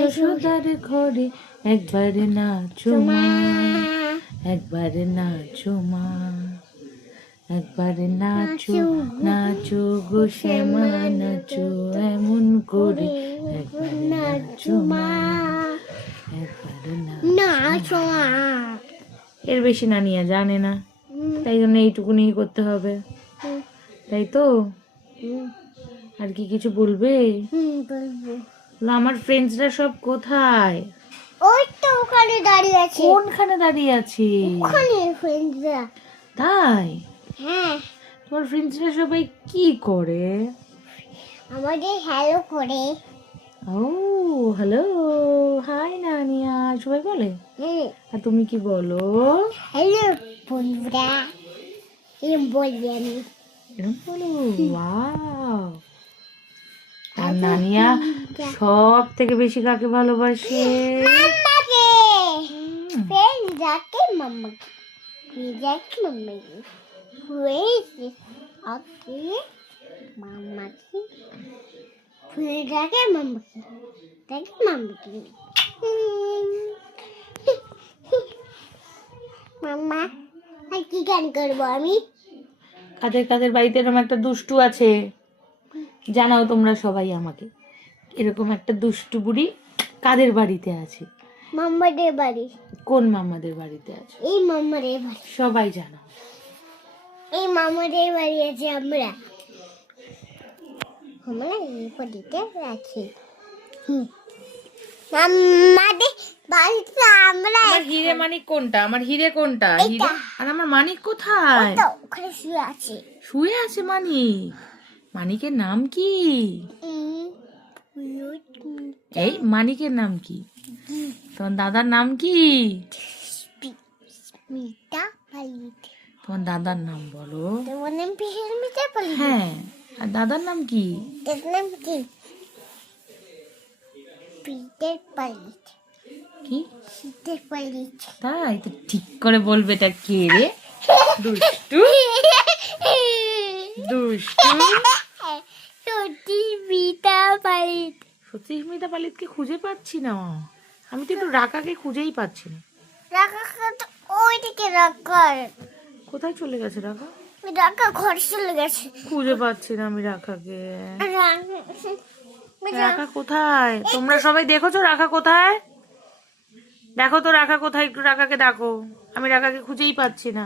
যশোদার ঘরে একবার নাচো মা, একবার নাচো মা, একবার নাচো নাচো গো শ্যামা নাচো এমন করে, একবার নাচো মা, একবার নাচো মা। এর বেশি নানিয়া জানে না, তাই জন্য এইটুকুনি করতে হবে, তাই তো? আর কি কিছু বলবে? আমার ফ্রেন্ডসরা সব কোথায়? ওই তো ওখানে দাঁড়িয়ে আছে। কোনখানে দাঁড়িয়ে আছে? ওখানে ফ্রেন্ডসরা। তাই? হ্যাঁ। তোমার ফ্রেন্ডসরা সবাই কি করে? আমাদের হ্যালো করে। ও হ্যালো, হাই নানিয়া সবাই বলে। আর তুমি কি বলো? হ্যালো বন্ধুরা, এরকম বলি আমি। এরকম বলো? ওয়াও। আর নানিয়া সব থেকে বেশি কাকে ভালোবাসে? মাম্মাকে। ফ্রেন্ডসকে মাম্মাকে। ফ্রেন্ডসকে মাম্মাকে। ওকে মাম্মাকে। ফ্রেন্ডসকে মাম্মাকে। তাকে মাম্মাকে। মাম্মা আর কি গান করবো আমি? কাদের কাদের বাড়িতে এরকম একটা দুষ্টু আছে জানাও তোমরা সবাই আমাকে। এরকম একটা দুষ্টু বুড়ি কাদের বাড়িতে আছে? মাম্মাদের বাড়ি। কোন মামাদের বাড়িতে আছে? এই মাম্মাদের বাড়ি। সবাই জানাও। এই মামাদের বাড়ি আছে আমরা এই বাড়িতে আছি। মামাদের বাড়িতে আমরা। আমার হিরে মানিক কোনটা? আমার হিরে কোনটা? হিরে আর আমার মানিক কোথায়? তো ওখানে শুয়ে আছে। শুয়ে আছে মানিক। মানিকের নাম কি? এই মানিকের নাম কি? তোমার দাদার নাম কি? স্মিতা পালিত। তোমার দাদার নাম বলো। তোমার নাম স্মিতা পালিত। হ্যাঁ, আর দাদার নাম কি? দাদার নাম কি? পিটার পালিত। কি? পিটার পালিত। তাই তো, ঠিক করে বলবে এটা কে রে? দুষ্টু দুষ্টু স্মিতা পালিত। সত্যি স্মিতা পালিতকে খুঁজে পাচ্ছি না। আমি তো একটু রাকাকে খুঁজেই পাচ্ছি না। রাখা তো ওইদিকে রাখার। কোথায় চলে গেছে রাকা? রাখা ঘর চলে গেছে। খুঁজে পাচ্ছি না আমি রাকাকে। রাকা কোথায়? তোমরা সবাই দেখোছো রাকা কোথায়? দেখো তো রাকা কোথায়, একটু রাকাকে ডাকো। আমি রাকাকে খুঁজেই পাচ্ছি না।